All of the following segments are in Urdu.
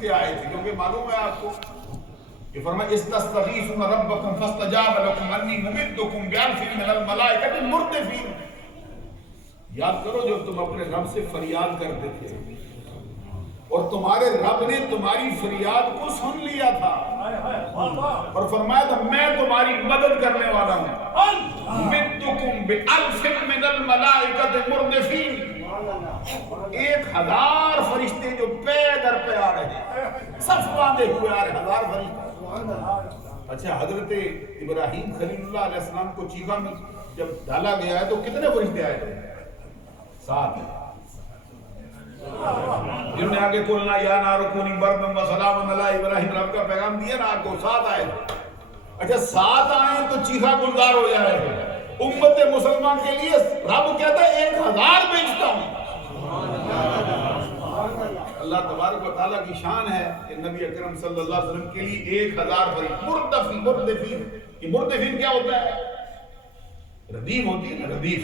فرشتے آئے تھے، کیونکہ معلوم ہے آپ کو کہ فرمایا استستغیثون ربکم فاستجاب لکم انی ممدکم بألف من الملائکۃ مردفین۔ یاد کرو جب تم اپنے رب سے فریاد کرتے تھے اور تمہارے رب نے تمہاری فریاد کو سن لیا تھا اور فرمایا تھا میں تمہاری مدد کرنے والا ہوں، مدکم بألف من الملائکۃ مردفین، 1000 فرشتے جو پے در پہ آ رہے ہیں، صف باندھے ہوئے آ رہے 1000 فرشتے۔ اچھا حضرت ابراہیم خلیل اللہ علیہ السلام کو چیخا میں جب ڈالا گیا ہے تو کتنے فرشتے آئے تھے؟ 7۔ جنہوں نے آگے قلنا یا نار کونی بردم و سلام علی ابراہیم، رب کا پیغام دیا نا آپ کو، 7 آئے تھے۔ اچھا 7 آئیں تو چیخا گلزار ہو جائے امت مسلمان کے لیے، رب کہتا ہے 1000 بھیجتا ہوں۔ اللہ تبارک و تعالیٰ کی شان ہے کہ نبی اکرم صلی اللہ علیہ وسلم کے لیے 1000 فرشتے مردفین۔ یہ مردفین کیا ہوتا ہے؟ ردیف ہوتی ہے نا، ردیف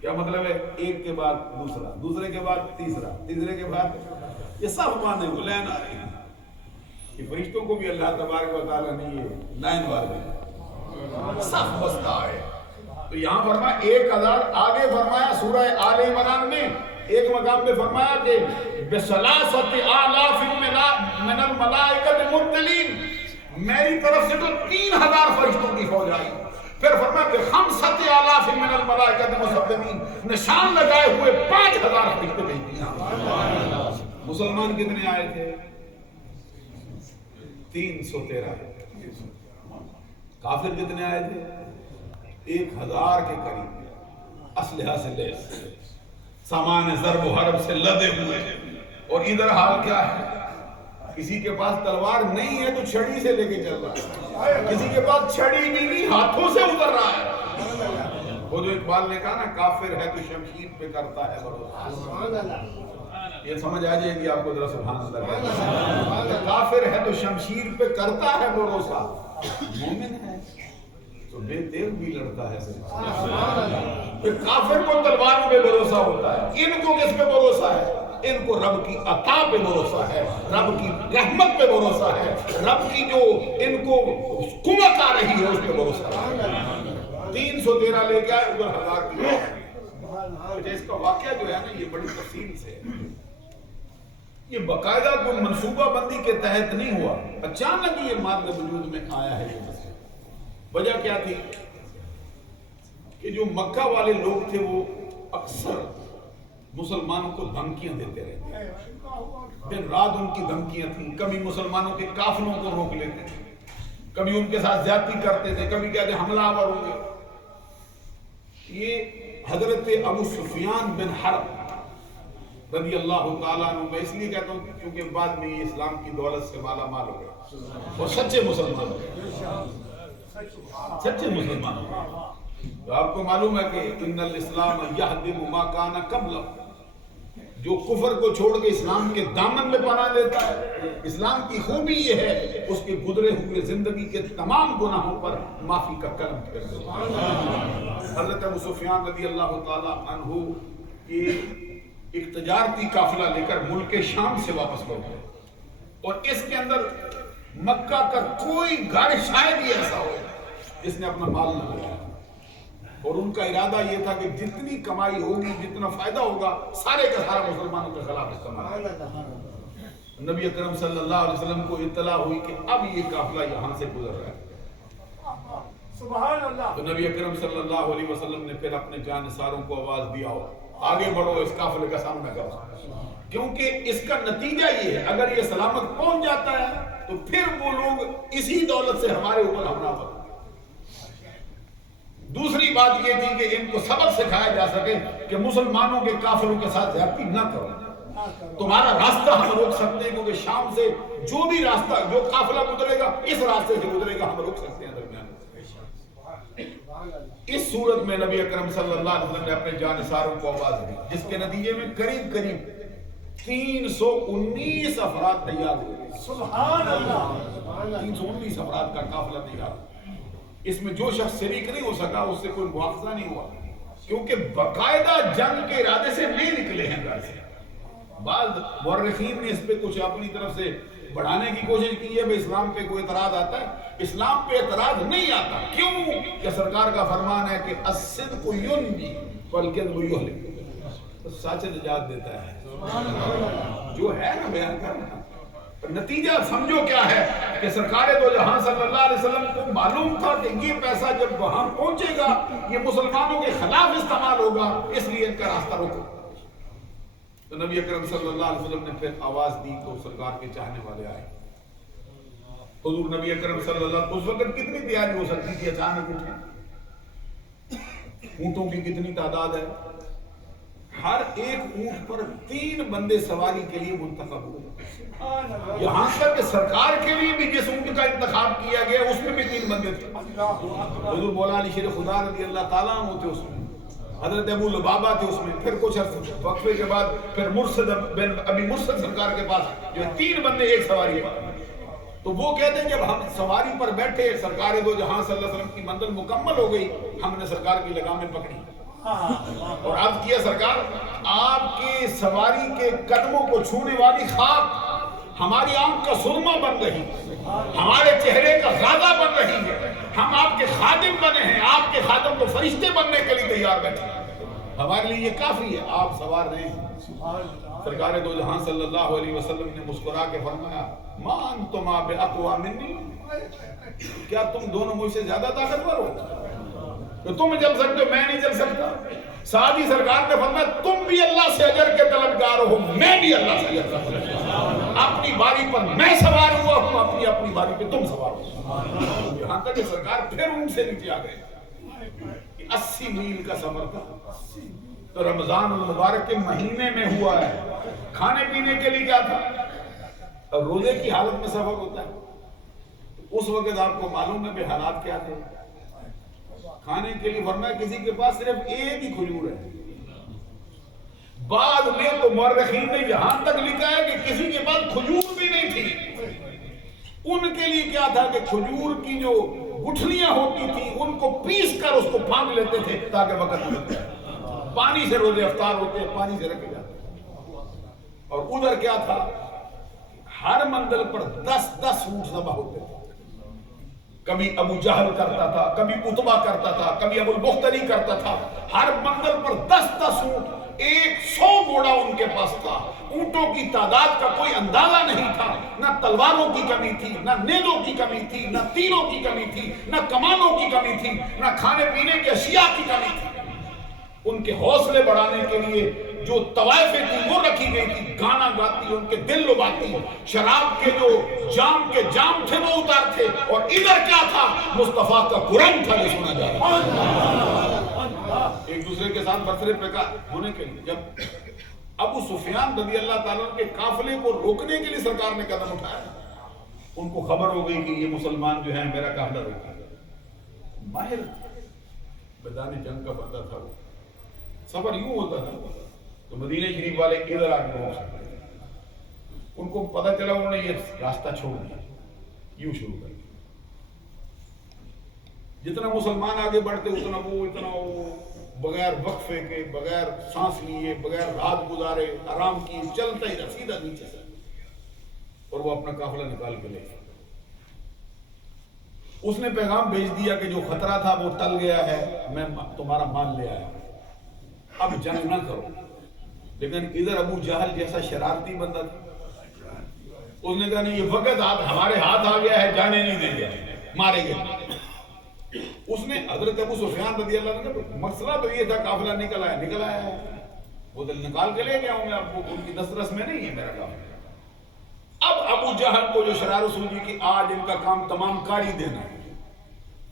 کیا مطلب ہے؟ ایک کے بعد دوسرا، دوسرے کے بعد تیسرا، تیسرے کے بعد، یہ سب مانے کو لین آ رہی ہے۔ یہ فرشتوں کو بھی اللہ تبارک و تعالیٰ نے یہ لائن وار میں سب بستہ ہے۔ تو یہاں فرمایا 1000، آگے فرمایا سورہ آل عمران میں ایک مقام پہ فرمایا کہ بثلاثۃ آلاف من الملائکۃ مبتلین، میری طرف سے تو 3000 فرشتوں کی فوج آئی۔ پھر فرمایا بخمسۃ آلاف من الملائکۃ مسبحین، نشان لگائے ہوئے 5000 فرشتے بھیج دیا۔ مسلمان کتنے آئے تھے؟ 313۔ کافر کتنے آئے تھے؟ 1000 کے قریب، اسلحہ سے لیس، سامان ضرب و حرب سے لدے ہوئے۔ اور ادھر حال کیا ہے؟ کسی کے پاس تلوار نہیں ہے تو چھڑی سے لے کے چل رہا ہے، کسی کے پاس چھڑی نہیں ہاتھوں سے اتر رہا ہے۔ وہ جو اقبال نے کہا نا، کافر ہے تو شمشیر پہ کرتا ہے بھروسہ، یہ سمجھ آ جائے گی آپ کو ذرا، سبحان اللہ۔ کافر ہے تو شمشیر پہ کرتا ہے بھروسہ، مومن ہے تو بے تیغ بھی لڑتا ہے۔ پھر کافر کو تلوار پہ بھروسہ ہوتا ہے، ان کو کس پہ بھروسہ ہے؟ ان کو رب کی عطا پہ بھروسہ ہے، رب کی رحمت پہ بھروسہ ہے، رب کی جو ان کو قوت آ رہی ہے اس پہ بھروسہ ہے۔ 313 لے کے آئے، ادھر 1000 کی۔ اس کا واقعہ جو ہے نا یہ بڑی تفصیل سے، یہ باقاعدہ کوئی منصوبہ بندی کے تحت نہیں ہوا، اچانک یہ مادہ وجود میں آیا ہے۔ وجہ کیا تھی کہ جو مکہ والے لوگ تھے وہ اکثر مسلمانوں کو دھمکیاں دیتے رہتے، دن رات ان کی دھمکیاں تھیں۔ کبھی مسلمانوں کے قافلوں کو روک لیتے تھے، کبھی ان کے ساتھ زیادتی کرتے تھے، کبھی کہتے حملہ آور ہوں گے۔ یہ حضرت ابو سفیان بن حرب رضی اللہ تعالیٰ عنہ، میں اس لیے کہتا ہوں کیونکہ بعد میں یہ اسلام کی دولت سے مالا مال ہو گیا اور سچے مسلمان ہو گئے، سچے مسلمان ہو گئے۔ تو آپ کو معلوم ہے کہ ان الاسلام یہدم ما کان قبلہ، جو کفر کو چھوڑ کے اسلام کے دامن میں پناہ لیتا ہے، اسلام کی خوبی یہ ہے اس کے گزرے ہوئے زندگی کے تمام گناہوں پر معافی کا کلم پھیر دیتا ہے۔ حضرت ابو سفیان رضی اللہ تعالی عنہ کے ایک تجارتی قافلہ لے کر ملک شام سے واپس لوٹ گئے، اور اس کے اندر مکہ کا کوئی گھر شاید ہی ایسا ہو جس نے اپنا مال نہ لگایا، اور ان کا ارادہ یہ تھا کہ جتنی کمائی ہوگی، جتنا فائدہ ہوگا، سارے کا سارا مسلمانوں کے خلاف استعمال۔ نبی اکرم صلی اللہ علیہ وسلم کو اطلاع ہوئی کہ اب یہ قافلہ یہاں سے گزر رہا ہے، سبحان اللہ، تو نبی اکرم صلی اللہ علیہ وسلم نے پھر اپنے جانثاروں کو آواز دیا ہو آگے بڑھو، اس قافلے کا سامنا کرو، کیونکہ اس کا نتیجہ یہ ہے اگر یہ سلامت پہنچ جاتا ہے تو پھر وہ لوگ اسی دولت سے ہمارے اوپر حملہ کریں۔ دوسری بات یہ تھی کہ ان کو سبق سکھایا جا سکے کہ مسلمانوں کے کافروں کے ساتھ زیادتی نہ کرو، تمہارا راستہ ہم روک سکتے ہیں، کیونکہ شام سے جو بھی راستہ، جو قافلہ گزرے گا اس راستے سے گزرے گا، ہم روک سکتے ہیں درمیان۔ اس صورت میں نبی اکرم صلی اللہ علیہ وسلم نے اپنے جانثاروں کو آواز دی، جس کے نتیجے میں قریب 319 افراد تیار ہوئے، سبحان اللہ، 319 افراد کا قافلہ تیار ہوا۔ اس میں جو شخص شریک نہیں ہو سکا اس سے کوئی مواخذہ نہیں ہوا، کیونکہ باقاعدہ جنگ کے ارادے سے نہیں نکلے ہیں گھر سے، بعض مورخین نے اس پہ کچھ اپنی طرف سے بڑھانے کی کوشش کی ہے، اسلام پہ کوئی اعتراض آتا ہے؟ اسلام پہ اعتراض نہیں آتا. کیوں کہ سرکار کا فرمان ہے کہ الصدق ینجی والکذب یہلک، سچ نجات دیتا ہے. جو ہے نا بیان کرنا. نتیجہ سمجھو کیا ہے کہ سرکار دو جہاں صلی اللہ علیہ وسلم کو معلوم تھا کہ یہ پیسہ جب وہاں پہنچے گا یہ مسلمانوں کے خلاف استعمال ہوگا، اس لیے ان کا راستہ روکو. تو نبی اکرم صلی اللہ علیہ وسلم نے پھر آواز دی تو سرکار کے چاہنے والے آئے. حضور نبی اکرم صلی اللہ علیہ وسلم اس وقت کتنی تیاری ہو سکتی تھی؟ اچانک اٹھے. اونٹوں کی کتنی تعداد ہے؟ ہر ایک اونٹ پر 3 بندے سواری کے لیے منتخب ہوئے. یہاں تک کہ سرکار کے لیے بھی جس اونٹ کا انتخاب کیا گیا اس میں بھی 3 بندے تھے. حضور مولا علی شیر خدا رضی اللہ تعالیٰ عنہ تھے اس میں، حضرت ابو لبابہ تھے اس میں، پھر کچھ وقفے کے بعد پھر مرشد بن ابی مرشد سرکار کے پاس جو 3 بندے ایک سواری پر. تو وہ کہتے ہیں جب ہم سواری پر بیٹھے سرکار دو جہاں صلی اللہ علیہ وسلم کی منزل مکمل ہو گئی، ہم نے سرکار کی لگامیں پکڑی اور عرض کیا سرکار آپ کی سواری کے قدموں کو چھونے والی خاک ہماری آنکھ کا سرما بن رہی ہے، ہمارے چہرے کا غازہ بن رہی ہے. ہم آپ کے خادم بنے ہیں، آپ کے خادم کو فرشتے بننے کے لیے تیار بیٹھے ہیں. ہمارے لیے یہ کافی ہے، آپ سوار رہے ہیں. سرکار دو جہاں صلی اللہ علیہ وسلم نے مسکرا کے فرمایا ما انتما باقوا منی، کیا تم دونوں مجھ سے زیادہ طاقتور ہو؟ تو تم چل سکتے ہو، میں نہیں چل سکتا. ساتھ ہی سرکار نے فرمایا تم بھی اللہ سے اجر کے طلبگار ہو، میں بھی اللہ سے اجر کا طلبگار. اپنی باری پر میں سوار ہوا ہوں، اپنی باری پہ تم سوار ہو. یہاں تک کہ سرکار پھر اونٹ سے نیچے آ گئے. 80 میل کا سفر تھا. تو رمضان المبارک کے مہینے میں ہوا ہے. کھانے پینے کے لیے کیا تھا؟ اور روزے کی حالت میں سفر ہوتا ہے. اس وقت آپ کو معلوم ہے کہ حالات کیا تھے. کھانے کے لیے فرمایا کسی کے پاس صرف ایک ہی کھجور ہے. بعد میں تو مورخین نے یہاں تک لکھا ہے کہ کسی کے پاس کھجور بھی نہیں تھی. ان کے لیے کیا تھا کہ کھجور کی جو گٹھلیاں ہوتی تھی ان کو پیس کر اس کو پھاند لیتے تھے تاکہ وقت ملتا ہے. پانی سے روزے افطار ہوتے، پانی سے رکھے جاتے. اور ادھر کیا تھا؟ ہر منزل پر 10 اونٹ ذبح ہوتے تھے. کبھی ابو جہل کرتا تھا، کبھی عتبہ کرتا تھا، کبھی ابو البختری کرتا تھا. ہر منزل پر 10 اونٹ، 100 گھوڑا ان کے پاس تھا. اونٹوں کی تعداد کا کوئی اندازہ نہیں تھا. نہ تلواروں کی کمی تھی، نہ نیزوں کی کمی تھی، نہ تیروں کی کمی تھی، نہ کمانوں کی کمی تھی، نہ کھانے پینے کی اشیاء کی کمی تھی. ان کے حوصلے بڑھانے کے لیے جو طوائفیں تھی وہ رکھی گئی تھی. گانا گاتی، ان کے دل لباتی. شراب کے جو جام تھے وہ اتارتے. اور ادھر کیا تھا؟ مصطفیٰ کا قرآن تھا جو سنا جا رہا. ایک دوسرے کے ساتھ برسرے پیکا ہونے کے لیے جب ابو سفیان رضی اللہ تعالیٰ کے قافلے کو روکنے کے لیے سرکار نے قدم اٹھایا، ان کو خبر ہو گئی کہ یہ مسلمان جو ہیں میرا قافلہ روکا. ماہر میدان جنگ کا بندہ تھا. وہ سفر یوں ہوتا تھا تو مدینہ شریف والے ادھر آ کے روک سکتے تھے. ان کو پتہ چلا، انہوں نے یہ راستہ چھوڑ دیا، یوں شروع کر دیا. جتنا مسلمان آگے بڑھتے اتنا وہ بغیر وقفے کے، بغیر سانس لیے، بغیر رات گزارے، آرام کیے، چلتا ہی رہا سیدھا نیچے سے. اور وہ اپنا قافلہ نکال کے لے گیا. اس نے پیغام بھیج دیا کہ جو خطرہ تھا وہ ٹل گیا ہے، میں تمہارا مال لے آیا، اب جنگ نہ کرو. لیکن ادھر ابو جہل جیسا شرارتی بندہ تھا. اس نے کہا نہیں، یہ وقت ہمارے ہاتھ آ گیا ہے، جانے نہیں دیں گے، مارے گئے. اس نے حضرت ابو سفیان رضی اللہ عنہ کا مسئلہ تو یہ تھا، قافلہ نکل آیا ہے، وہ دل نکال کے لے گیا ہوں میں، اب وہ ان کی دسترس میں نہیں ہے میرا قافلہ. اب ابو جہل کو جو شرارت سوچی کہ آج ان کا کام تمام کاری دینا ہے.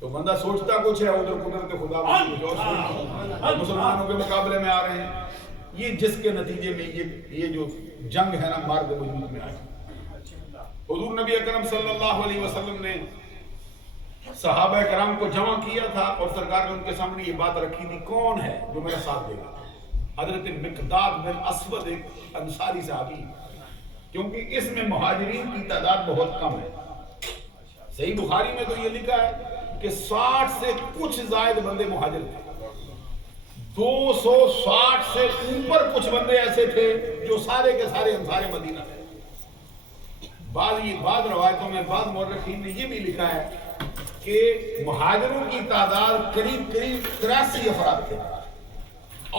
تو بندہ سوچتا کچھ ہے، ادھر قدرت خدا مسلمانوں کے مقابلے میں آ رہے ہیں. یہ جس کے نتیجے میں یہ جو جنگ ہے نا مارد وجود میں آئی. حضور نبی اکرم صلی اللہ علیہ وسلم نے صحابہ کرام کو جمع کیا تھا اور سرکار نے ان کے سامنے یہ بات رکھی تھی، کون ہے جو میرا ساتھ دے گا؟ حضرت مقداد بن اسود ایک انصاری صحابی، کیونکہ اس میں مہاجرین کی تعداد بہت کم ہے. صحیح بخاری میں تو یہ لکھا ہے کہ 60 سے کچھ زائد بندے مہاجر تھے. 260 سے اوپر کچھ بندے ایسے تھے جو سارے کے سارے انصار مدینہ تھے. بعض روایتوں میں بعض مورخین نے یہ بھی لکھا ہے کہ مہاجروں کی تعداد قریب 83 افراد تھے.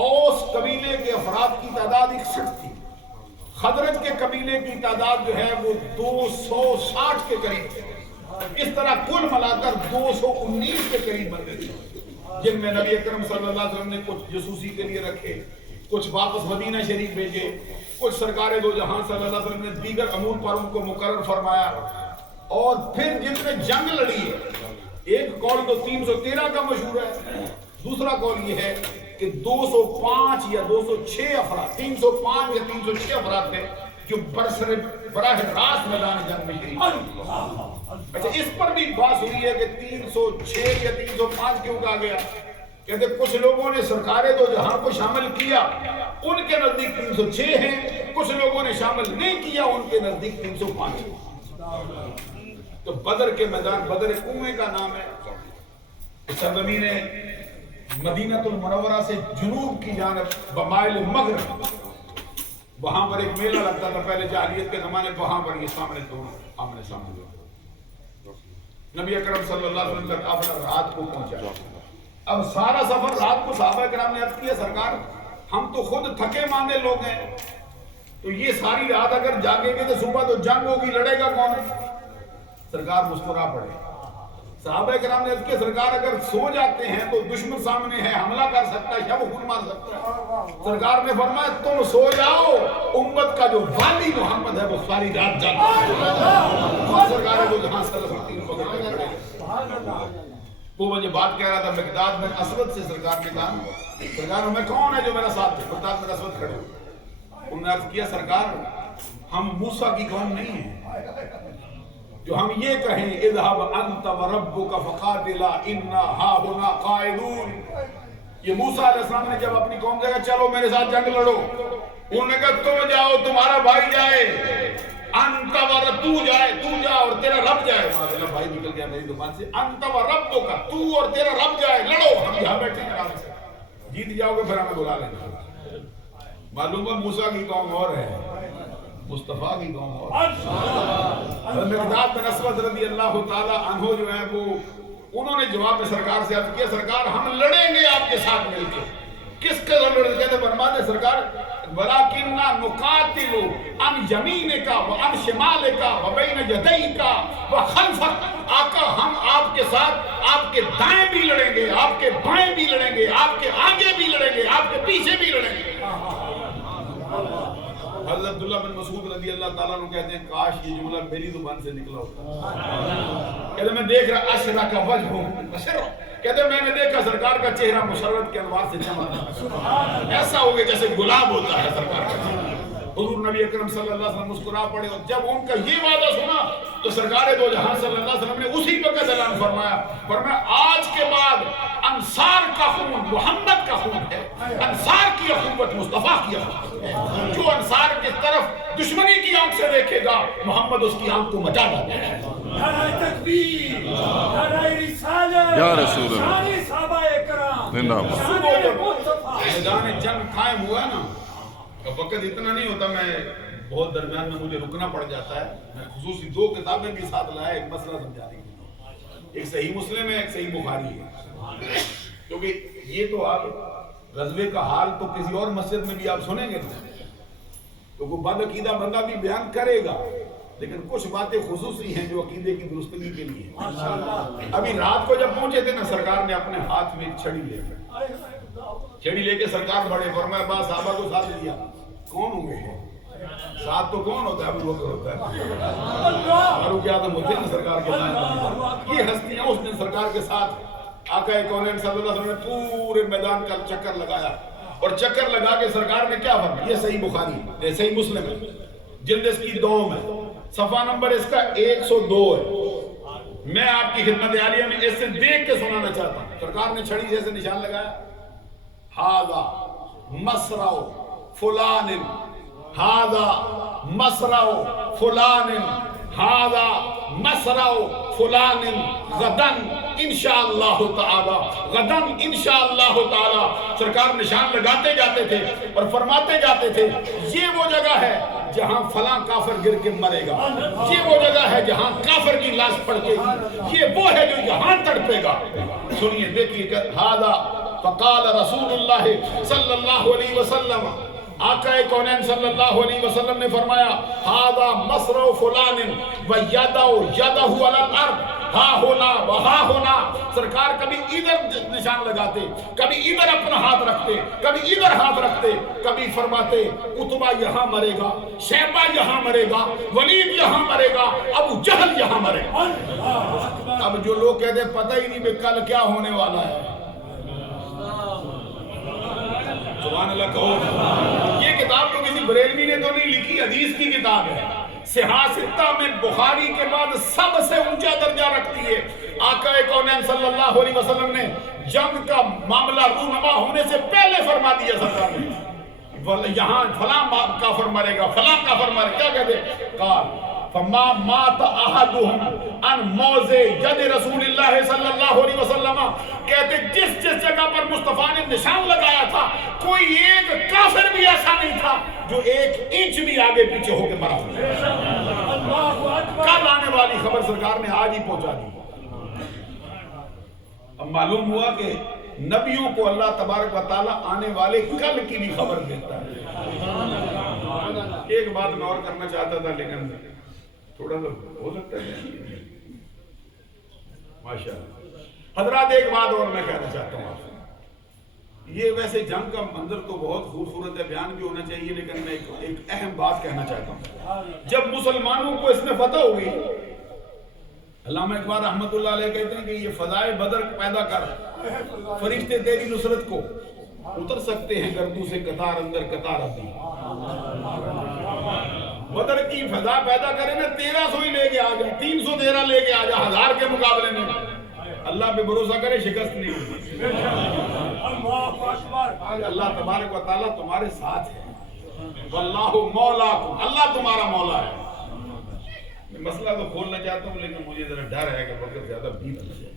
اوس قبیلے کے افراد کی تعداد 61 تھی. خزرج کے قبیلے کی تعداد جو ہے وہ 260 کے قریب تھے. اس طرح کل ملا کر 219 کے قریب بندے تھے جن میں نبی اکرم صلی اللہ علیہ وسلم نے کچھ جاسوسی کے لیے رکھے, کچھ واپس مدینہ شریف بھیجے, کچھ سرکار دو جہاں صلی اللہ علیہ وسلم نے دیگر امور پر ان کو مقرر فرمایا. اور پھر جن میں جنگ لڑی ہے, ایک قول تو 313 کا مشہور ہے, دوسرا قول یہ ہے کہ 205 یا 206 افراد 305 یا 306 افراد تھے جو براہ راست میدان جنگ میں شریک ہوئے. اچھا, اس پر بھی بات ہوئی ہے کہ 306 یا 305 کیوں کہا گیا. کہتے کچھ لوگوں نے سرکار دو جہاں کو شامل کیا, ان کے نزدیک 306 ہیں, کچھ لوگوں نے شامل نہیں کیا, ان کے نزدیک 305 ہیں. تو بدر کے میدان, بدر کنویں کا نام ہے. سرزمین مدینہ المنورہ سے جنوب کی جانب بمائل مغرب, وہاں پر ایک میلہ لگتا تھا پہلے جاہلیت کے زمانے. وہاں پر یہ سامنے دونوں آمنے سامنے نبی اکرم صلی اللہ علیہ وسلم کا قافلہ رات کو پہنچا. اب سارا سفر رات کو صحابہ کرام نے عرض کیا سرکار ہم تو خود تھکے ماندے لوگ ہیں, تو یہ ساری رات اگر جاگیں گے تو صبح تو جنگ ہوگی, لڑے گا کون؟ سرکار مسکرا پڑے. صحابہ کرام نے عرض کیا سرکار اگر سو جاتے ہیں تو دشمن سامنے ہے, حملہ کر سکتا ہے, شب خون مار سکتا ہے. سرکار نے فرمایا تم سو جاؤ, امت کا جو والی محمد ہے وہ ساری رات جاگتا ہے. سرکار کو جہاں وہ مجھے بات کہہ رہا تھا مقداد بن اسود سے سرکار کے دان, سرکار میں کون ہے جو میرا ساتھ ہے؟ مقداد بن اسود کھڑے. انہوں نے عرض کیا سرکار ہم موسیٰ کی قوم نہیں ہیں جو ہم یہ کہیں اذهب انت وربك فقاتلا انا هاهنا قاعدون. یہ موسیٰ علیہ السلام نے جب اپنی قوم سے کہا چلو میرے ساتھ جنگ لڑو, انہوں نے کہا تم جاؤ تمہارا بھائی جائے, انت تو جائے, تو جا اور تیرا رب جائے. ماشاءاللہ بھائی نکل گیا میری زبان سے. انت وربك, تو اور تیرا رب جائے, لڑو, ہم یہاں بیٹھے ہیں آرام سے, جیت جاؤ گے پھر ہمیں بلا لینا. معلوم ہے موسیٰ کی قوم اور ہے, مصطفیٰ کی قوم اور. مقداد بن اسود رضی اللہ تعالی عنہ جو ہے وہ انہوں نے جواب میں سرکار سے عرض کیا سرکار ہم لڑیں گے آپ کے ساتھ مل کے. کس کے ساتھ لڑیں گے؟ فرماتے سرکار وَلَكِنَّا نُقَاتِلُ عَنْ يَمِينِكَ وَعَنْ شِمَالِكَ وَبَيْنَ يَدَيْكَ وَخَلْفَكَ. آقا ہم آپ کے ساتھ آپ کے دائیں بھی لڑیں گے, آپ کے بائیں بھی لڑیں گے, آپ کے آگے بھی لڑیں گے, آپ کے پیچھے بھی لڑیں گے. حضرت عبداللہ بن مسعود رضی اللہ تعالیٰ عنہ کہتے ہیں کاش یہ جملہ میری زبان سے نکلا ہوتا. کہتے میں دیکھ رہا اشرا کا وجہ ہوں, کہتے میں نے دیکھا سرکار کا چہرہ مسرت کے انوار سے چمکتا, ایسا ہو گیا جیسے گلاب ہوتا ہے سرکار کا چہرہ. حضور نبی اکرم صلی اللہ علیہ وسلم مسکرا پڑے, اور جب ان کا یہ وعدہ سنا تو سرکار دو جہاں صلی اللہ علیہ وسلم نے اسی وقت اعلان فرمایا آج کے بعد انصار کا خون محمد کا خون ہے, انصار کی اخوت مصطفیٰ کی اخوت ہے. جو انصار کی طرف دشمنی کی آنکھ سے دیکھے گا محمد اس کی آنکھ کو مٹا ڈالے گا. نعرہ تکبیر, نعرہ رسالت, یا رسول اللہ, صحابہ کرام, میدان جنگ قائم ہوا نا, وقت اتنا نہیں ہوتا, میں بہت درمیان میں مجھے رکنا پڑ جاتا ہے. میں خصوصی 2 کتابیں بھی ساتھ لایا, ایک مسئلہ سمجھانے کے لیے, ایک صحیح مسلم ہے, ایک صحیح بخاری ہے. کیونکہ یہ تو آپ غزوے کا حال تو کسی اور مسجد میں بھی آپ سنیں گے نا, تو کوئی بد عقیدہ بندہ بھی بیان کرے گا, لیکن کچھ باتیں خصوصی ہیں جو عقیدے کی درستگی کے لیے. ابھی رات کو جب پہنچے تھے نا, سرکار نے اپنے ہاتھ میں ایک چھڑی لے کے سرکار بڑے فرمایا با صحابہ کو ساتھ لیا. کون ہوں گے ساتھ؟ تو کون ہوتا ہے؟ ابو بکر ہوتا ہے, فاروق اعظم ہوتے ہیں سرکار کے ساتھ. یہ ہستیاں اس دن سرکار کے ساتھ آقا کونین صلی اللہ علیہ وسلم نے پورے میدان کا چکر لگایا, اور چکر لگا کے سرکار نے کیا فرمایا؟ یہ صحیح بخاری, صحیح مسلم ہے, جلد اس کی 2 میں, صفحہ نمبر اس کا 102 ہے. میں آپ کی خدمت عالیہ میں اس سے دیکھ کے سنانا چاہتا ہوں. سرکار نے چھڑی جیسے نشان لگایا, ہاذا مسرع فلان, ہاذا مسرع فلان, ہاذا مسرع فلان غدن انشاءاللہ تعالی، غدن انشاءاللہ تعالی۔ سرکار نشان لگاتے جاتے تھے اور فرماتے جاتے تھے یہ وہ جگہ ہے جہاں فلاں کافر گر کے مرے گا، یہ وہ جگہ ہے جہاں کافر کی لاش پڑکے گی، یہ وہ ہے جو یہاں تڑپے گا۔ سنیے دیکھیے کہ ہذا فقال رسول اللہ صلی اللہ علیہ وسلم، آقا کونین صلی اللہ علیہ وسلم نے فرمایا ہذا مصرع فلان ویدہ یدہ علی الارض، ہاں ہونا وہاں ہونا۔ سرکار کبھی ادھر نشان لگاتے، کبھی ادھر اپنا ہاتھ رکھتے، کبھی ادھر ہاتھ رکھتے، کبھی فرماتے عتبہ یہاں مرے گا، شیبہ یہاں مرے گا، ولید یہاں مرے گا، ابو جہل یہاں مرے گا۔ اب جو لوگ کہتے ہیں پتہ ہی نہیں کہ کل کیا ہونے والا ہے، سبحان اللہ کہو۔ یہ کتاب تو کسی بریلوی نے تو نہیں لکھی، حدیث کی کتاب ہے، صحاح ستہ میں بخاری کے بعد سب سے اونچا درجہ رکھتی ہے۔ آقا کونین صلی اللہ علیہ وسلم نے جنگ کا معاملہ رونما ہونے سے پہلے فرما دیا سرکار نے یہاں فلاں کافر مرے گا، فلاں کافر مرے گا۔ کیا کہتے قال فما مات احدهم ان موضع ید رسول اللہ صلی اللہ علیہ وسلم، کہتے جس جگہ پر مصطفیٰ نے نشان لگایا تھا کوئی ایک کافر بھی ایسا نہیں تھا جو ایک انچ بھی آگے پیچھے ہو کے مرا ہو۔ کل آنے والی خبر سرکار نے آج ہی پہنچا دی۔ اب معلوم ہوا کہ نبیوں کو اللہ تبارک و تعالیٰ آنے والے کل کی بھی خبر دیتا ہے۔ ایک بات میں اور کرنا چاہتا تھا لیکن تھوڑا سا ہو سکتا ہے ماشاءاللہ۔ حضرات ایک بات اور میں کہنا چاہتا ہوں آپ سے، یہ ویسے جنگ کا منظر تو بہت خوبصورت ہے، بیان بھی ہونا چاہیے، لیکن میں ایک اہم بات کہنا چاہتا ہوں۔ جب مسلمانوں کو اس میں فتح ہوئی، علامہ اقبال رحمۃ اللہ علیہ کہتے ہیں کہ یہ فضائے بدر پیدا کر، فرشتے تیری نصرت کو اتر سکتے ہیں گردوں سے قطار اندر قطار آتی۔ بدر کی فضا پیدا کرے نا 1300 ہی لے کے آ جائے، 313 لے کے آ جائے، 1000 کے مقابلے میں اللہ پہ بھروسہ کرے شکست نہیں ہوتی۔ اللہ تبارک و تعالیٰ تمہارے ساتھ ہے، واللہ مولاکم، اللہ تمہارا مولا ہے۔ میں مسئلہ تو کھولنا چاہتا ہوں لیکن مجھے ذرا ڈر ہے کہ وقت زیادہ بیت نہ جائے۔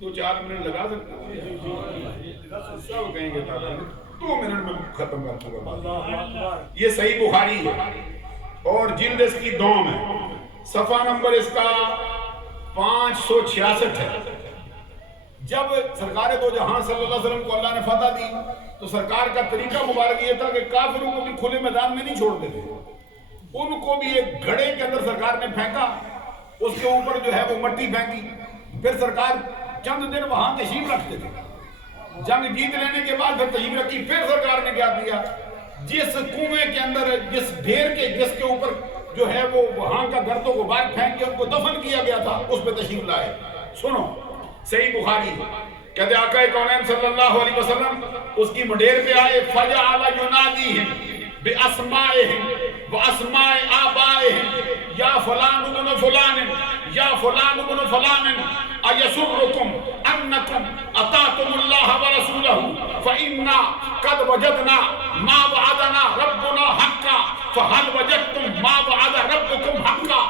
2-4 منٹ لگا سکتا ہوں، سب کہیں گے تعالیٰ 2 منٹ میں ختم کر دوں گا۔ یہ صحیح بخاری ہے اور جلد اس کی 2 ہے، صفحہ نمبر اس کا 566 ہے۔ جب سرکار دو جہاں صلی اللہ علیہ وسلم کو اللہ نے فتح دی تو سرکار کا طریقہ مبارک یہ تھا کہ کافروں کو بھی کھلے میدان میں نہیں چھوڑتے تھے، ان کو بھی ایک گھڑے کے اندر سرکار نے پھینکا، اس کے اوپر جو ہے وہ مٹی پھینکی، پھر سرکار چند دن وہاں تشریف رکھتے تھے، جنگ جیت لینے کے بعد پھر تشریف رکھی، پھر سرکار نے کیا کیا، جس کنویں کے اندر جس ڈھیر کے جس کے اوپر جو ہے وہ وہاں کا گردوں کو باہر پھینک کے ان کو دفن کیا گیا تھا اس پہ تشریف لائے۔ سنو صحیح بخاری کہتے آقا کونین صلی اللہ علیہ وسلم اس کی مڈیر پہ آئے، فجعل ینادیہم باسمائہم واسماء آبائہم، یا فلان ابن فلان یا فلان ابن فلان ایسرکم انکم اطعتم اللہ ورسولہ فإنا قد وجدنا ما وعدنا ربنا حقا فہل وجدتم ما وعد ربکم حقا۔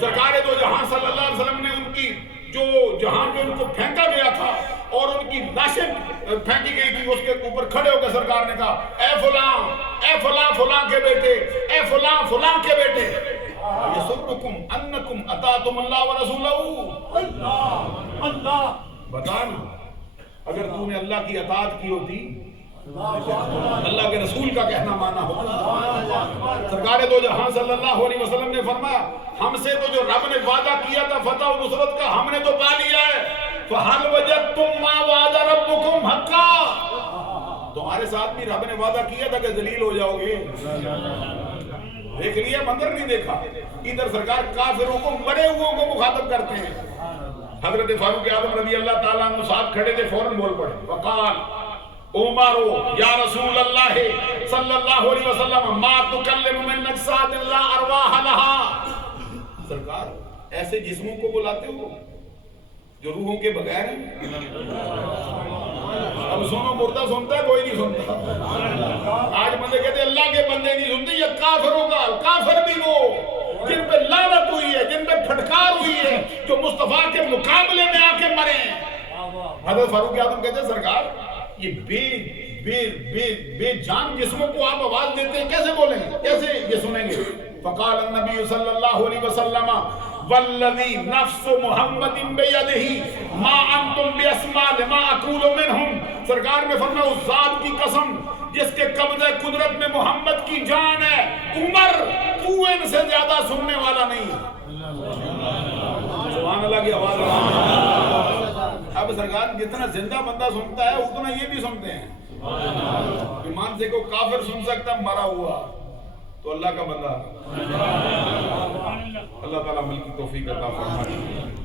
سرکار دو جہاں صلی اللہ علیہ وسلم نے ان کی جو جہاں پہ ان کو پھینکا گیا تھا اور ان کی لاشیں پھینکی گئی تھی، اس کے اوپر کھڑے ہو کے سرکار نے کہا اے فلاں فلاں کے بیٹے، اے فلاں فلاں کے بیٹے، یسرکم انکم اطعتم اللہ ورسولہ، اللہ بتا نا اگر تو نے اللہ کی اطاعت کی ہوتی، اللہ کے رسول کا کہنا مانا ہوتا۔ سرکار دو جہاں صلی اللہ علیہ وسلم نے فرمایا ہم سے تو جو رب نے وعدہ کیا تھا فتح و نصرت کا ہم نے تو پا لیا ہے، فَهَلْ وَجَدْتُمْ مَا وَعَدَ رَبُّكُمْ حَقًّا، تمہارے ساتھ بھی رب نے وعدہ کیا تھا کہ ذلیل ہو جاؤ گے۔ دیکھ لیا منظر نہیں دیکھا، ادھر سرکار کافروں کو مرے ہوئے کو مخاطب کرتے ہیں۔ حضرت فاروق اعظم رضی اللہ تعالیٰ عنہ ساتھ کھڑے تھے، فوراً بول پڑے وقال عمرو یا رسول اللہ صلی اللہ علیہ وسلم ما تکلم من اجساد لا ارواح لها، سرکار ایسے جسموں کو بلاتے ہو جو روحوں کے بغیر ہیں؟ اب سنو مردہ سنتا ہے کوئی نہیں سنتا۔ آج بندے کہتے ہیں اللہ کے بندے نہیں سنتے، یہ کافروں کا، کافر بھی وہ جن پہ لعنت ہوئی ہے، جن پہ پھٹکار ہوئی ہے، جو مصطفیٰ کے مقابلے میں حضرت فاروق اعظم کہتے ہیں سرکار یہ بے جان جسموں کو آپ آواز دیتے ہیں، کیسے بولیں گے، کیسے یہ سنیں گے؟ فقال النبی صلی اللہ علیہ وسلم والذی نفس محمد بیدہ ما انتم باسماء لما اقول منہم، سرکار نے فرمایا اس ذات کی قسم جس کے قبضہ قدرت میں محمد کی جان ہے، عمر تو ان سے زیادہ سننے والا نہیں ہے۔ سبحان اللہ کی آواز اب سرکار جتنا زندہ بندہ سنتا ہے اتنا یہ بھی سنتے ہیں۔ ایمان سے کو کافر سن سکتا مرا ہوا تو اللہ کا بندہ، اللہ تعالیٰ عمل کی توفیق عطا فرمائے۔